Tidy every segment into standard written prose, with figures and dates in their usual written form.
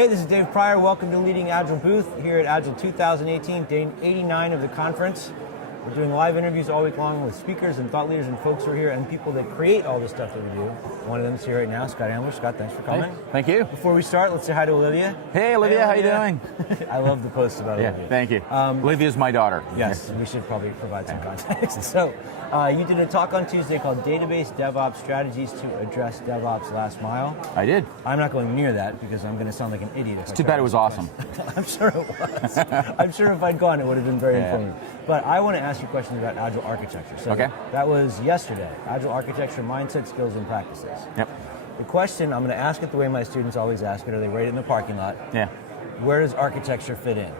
Hey, this is Dave Pryor. Welcome to Leading Agile booth here at Agile 2018, day 89 of the conference. We're doing live interviews all week long with speakers and thought leaders and folks who are here and people that create all the stuff that we do. One of them is here right now, Scott Ambler. Scott, thanks for coming. Hey, thank you. Before we start, let's say hi to Olivia. Hey, Olivia, how you doing? I love the post about Olivia. Thank you. Olivia's my daughter. Yes, we should probably provide some context. So, you did a talk on Tuesday called Database DevOps Strategies to Address DevOps Last Mile. I did. I'm not going near that because I'm going to sound like an idiot. It's too bad it was awesome. I'm sure it was. I'm sure if I'd gone, it would have been very informative. But I want to ask you a question about Agile Architecture. So that was yesterday. Agile Architecture, Mindset, Skills, and Practices. Yep. The question, I'm going to ask it the way my students always ask it, or they write it in the parking lot. Yeah. Where does architecture fit in?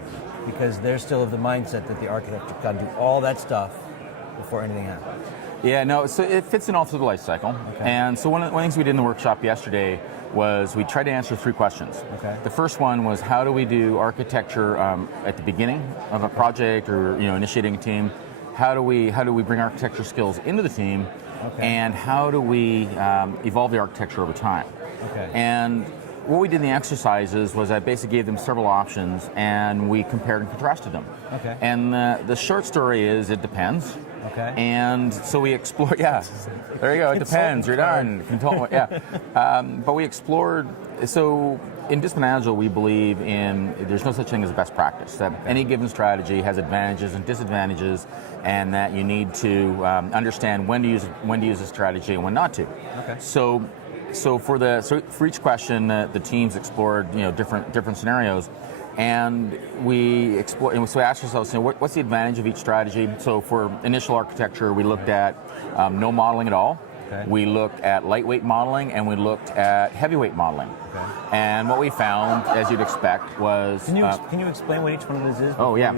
Because they're still of the mindset that the architecture got to do all that stuff before anything happens. Yeah, no, so it fits in all through the life cycle. Okay. And so one of the things we did in the workshop yesterday was we tried to answer 3 questions. Okay. The first one was, how do we do architecture at the beginning of a project or initiating a team? How do we bring architecture skills into the team? Okay. And how do we evolve the architecture over time? Okay. And what we did in the exercises was I basically gave them several options and we compared and contrasted them. Okay. And the short story is it depends. Okay. And so we explored, there you go, it depends, you're done. But we explored, so in Disciplined Agile we believe in, there's no such thing as a best practice, that any given strategy has advantages and disadvantages, and that you need to understand when to use a strategy and when not to. Okay. So for each question, the teams explored different scenarios, and we explored. And so we asked ourselves, what's the advantage of each strategy? So for initial architecture, we looked at no modeling at all. Okay. We looked at lightweight modeling, and we looked at heavyweight modeling. Okay. And what we found, as you'd expect, was... Can you explain what each one of those is? Oh, yeah.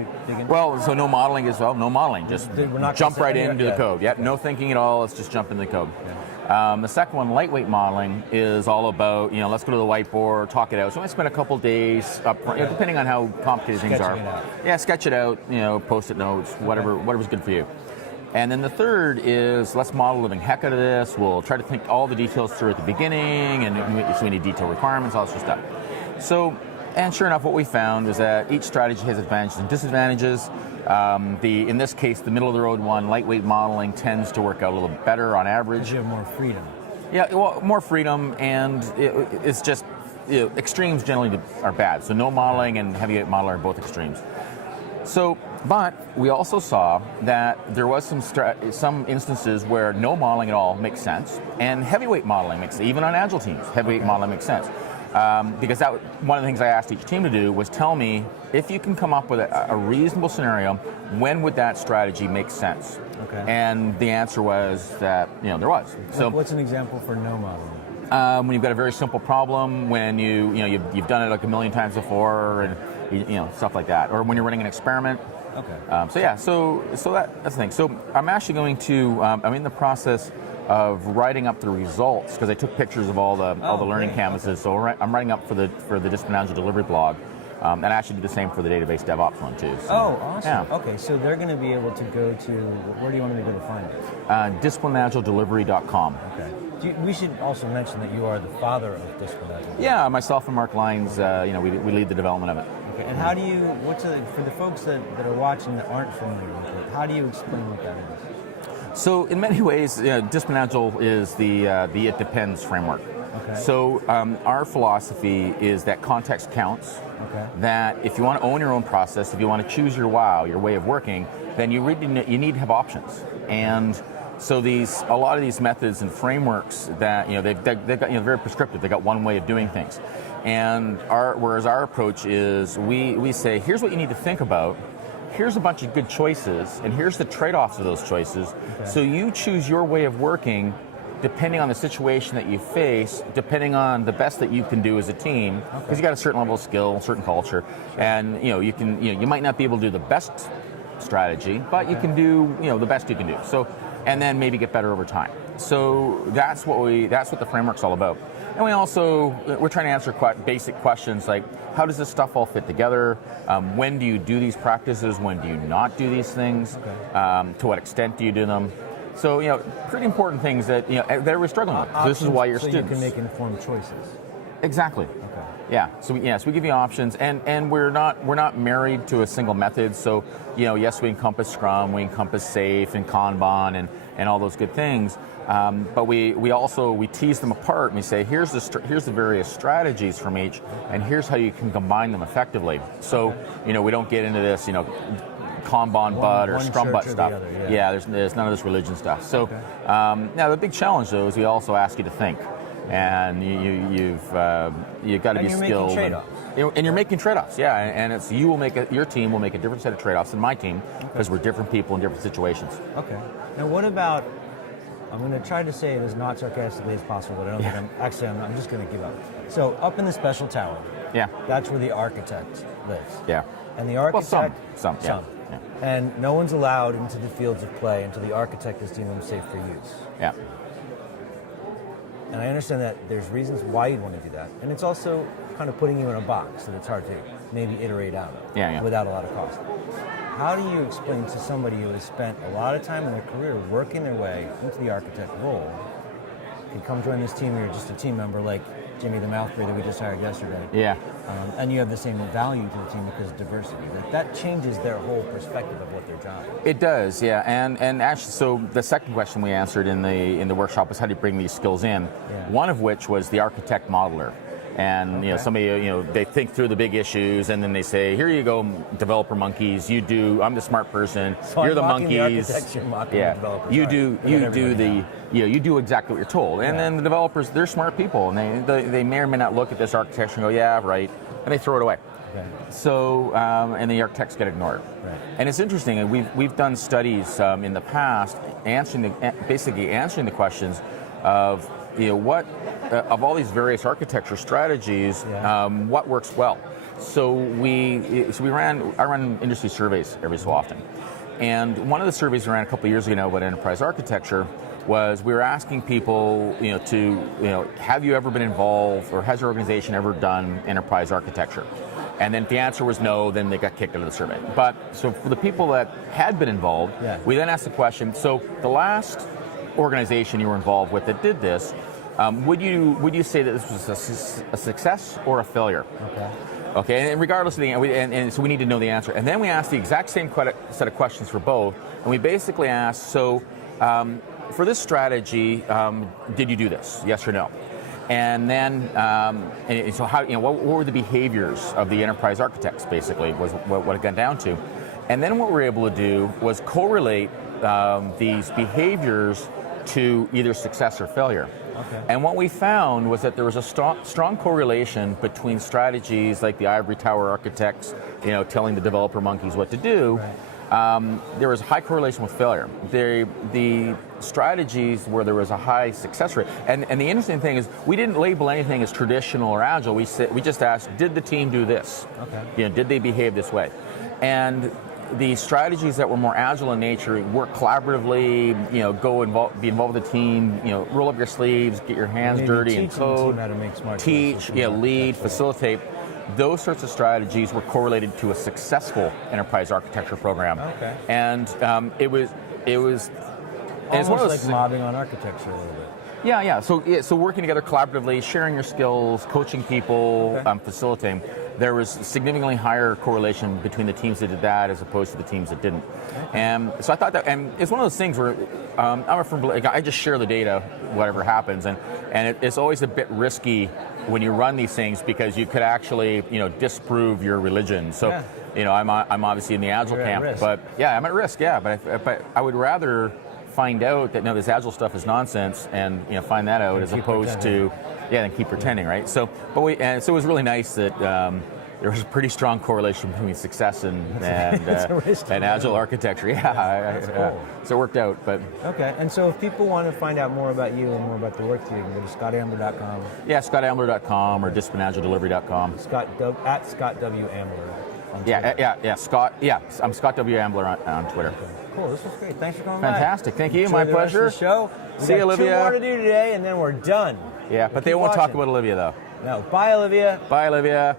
Well, so no modeling as well. No modeling. Just jump right into the code. Yeah, no thinking at all. Let's just jump into the code. Yeah. The second one, lightweight modeling, is all about, let's go to the whiteboard, talk it out. So I spend a couple days up front, depending on how complicated things are. Yeah, sketch it out, post-it notes, whatever's good for you. And then the third is, let's model the living heck out of this. We'll try to think all the details through at the beginning, and so we need detailed requirements, all this stuff. So, and sure enough, what we found is that each strategy has advantages and disadvantages. In this case, the middle of the road one, lightweight modeling, tends to work out a little bit better on average. Because you have more freedom. Yeah, well, more freedom, and it's just, extremes generally are bad. So no modeling and heavyweight modeling are both extremes. So, but we also saw that there was some instances where no modeling at all makes sense, and heavyweight modeling makes sense. Even on Agile teams, heavyweight modeling makes sense. Because one of the things I asked each team to do was tell me, if you can come up with a reasonable scenario, when would that strategy make sense? Okay. And the answer was that there was. So what's an example for no modeling? When you've got a very simple problem, when you've done it like a million times before, and stuff like that, or when you're running an experiment. Okay. So that's the thing. So I'm actually going to I'm in the process of writing up the results, because I took pictures of all the learning canvases. So I'm writing up for the Disciplined Agile delivery blog, and I actually do the same for the database DevOps one too. So, awesome. Yeah. Okay, so they're going to be able to go to, where do you want me to go to find it? DisciplinedAgileDelivery.com. Okay. We should also mention that you are the father of Disciplined Agile. Yeah, myself and Mark Lyons, we lead the development of it. Okay, and how do you, for the folks that are watching that aren't familiar with it, how do you explain what that is? So in many ways, Disciplined Agile is the it depends framework. Okay. So our philosophy is that context counts. Okay. That if you want to own your own process, if you want to choose your your way of working, then you need to have options. And so a lot of these methods and frameworks that they've got very prescriptive. They got one way of doing things. And whereas our approach is we say, here's what you need to think about. Here's a bunch of good choices, and here's the trade-offs of those choices. Okay. So you choose your way of working depending on the situation that you face, depending on the best that you can do as a team, because you got a certain level of skill, certain culture, and you might not be able to do the best strategy, but you can do the best you can do. So, and then maybe get better over time. So that's what the framework's all about. And we're trying to answer basic questions like, how does this stuff all fit together? When do you do these practices? When do you not do these things? Okay. To what extent do you do them? So, pretty important things that, that we're struggling with. This is why you're students. So you can make informed choices. Exactly. Okay. Yeah, so we give you options, and we're not married to a single method. So, yes, we encompass Scrum, we encompass Safe and Kanban and all those good things. But we also tease them apart and we say, here's the various strategies from each, and here's how you can combine them effectively. So, we don't get into this, Kanban butt or Scrum butt stuff. There's none of this religion stuff. So now the big challenge though is we also ask you to think, and you've got to be skilled. And you're making trade-offs, and it's your team will make a different set of trade-offs than my team because we're different people in different situations. Okay. Now what about? I'm going to try to say it as not sarcastically as possible, but I don't think I'm just going to give up. So up in the special tower, that's where the architect lives. Yeah. And the architect, some. Yeah. And no one's allowed into the fields of play until the architect is deemed them safe for use. Yeah. And I understand that there's reasons why you'd want to do that, and it's also kind of putting you in a box that it's hard to maybe iterate out of without a lot of cost. How do you explain to somebody who has spent a lot of time in their career working their way into the architect role, can come join this team, you're just a team member like Jimmy the mouth breather we just hired yesterday. Yeah. And you have the same value to the team because of diversity. That changes their whole perspective of what their job is. It does, yeah. And actually, so the second question we answered in the workshop was how do you bring these skills in? Yeah. One of which was the architect modeler. And somebody, they think through the big issues, and then they say, "Here you go, developer monkeys. You do. I'm the smart person. So you're the monkeys. You do exactly what you're told." And then the developers, they're smart people, and they may or may not look at this architecture and go, "Yeah, right," and they throw it away. Okay. So, and the architects get ignored. Right. And it's interesting. And we've done studies in the past answering the questions of what. Of all these various architecture strategies, what works well? So I run industry surveys every so often, and one of the surveys we ran a couple of years ago about enterprise architecture was we were asking people, have you ever been involved, or has your organization ever done enterprise architecture? And then if the answer was no, then they got kicked out of the survey. But so for the people that had been involved, we then asked the question: so the last organization you were involved with that did this. Would you say that this was a success or a failure? Okay. And regardless of and so we need to know the answer. And then we asked the exact same set of questions for both, and we basically asked, so for this strategy, did you do this? Yes or no? And then, and so how what were the behaviors of the enterprise architects? Basically, was what it got down to. And then what we were able to do was correlate these behaviors to either success or failure. Okay. And what we found was that there was a strong correlation between strategies like the ivory tower architects, telling the developer monkeys what to do. Right. There was a high correlation with failure. The strategies where there was a high success rate, and the interesting thing is we didn't label anything as traditional or agile. We just asked, did the team do this? Okay. Did they behave this way? And the strategies that were more agile in nature, work collaboratively, be involved with the team, roll up your sleeves, get your hands dirty and code, lead, facilitate. Those sorts of strategies were correlated to a successful enterprise architecture program. Okay. And it was almost like mobbing on architecture a little bit. Yeah. So working together collaboratively, sharing your skills, coaching people, facilitating. There was significantly higher correlation between the teams that did that as opposed to the teams that didn't. And so I thought that, and it's one of those things where I'm a firm believer, I just share the data, whatever happens, and it's always a bit risky when you run these things because you could actually, disprove your religion. So, I'm obviously in the Agile camp, but I'm at risk, but I would rather find out that no, this Agile stuff is nonsense, and find that out as opposed to then keep pretending, right? So, so it was really nice that there was a pretty strong correlation between success and Agile architecture. Cool. So it worked out. But okay, and so if people want to find out more about you and more about the work you do, you can go to scottambler.com. Yeah, scottambler.com or disciplinagile.delivery.com. At Scott W. Ambler. Scott. Yeah, I'm Scott W. Ambler on Twitter. Okay. Cool, this was great. Thanks for coming by. Fantastic. Thank you. My pleasure. Rest of the show. See you, Olivia. 2 more to do today, and then we're done. Yeah, but they won't talk about Olivia, though. No. Bye, Olivia. Bye, Olivia.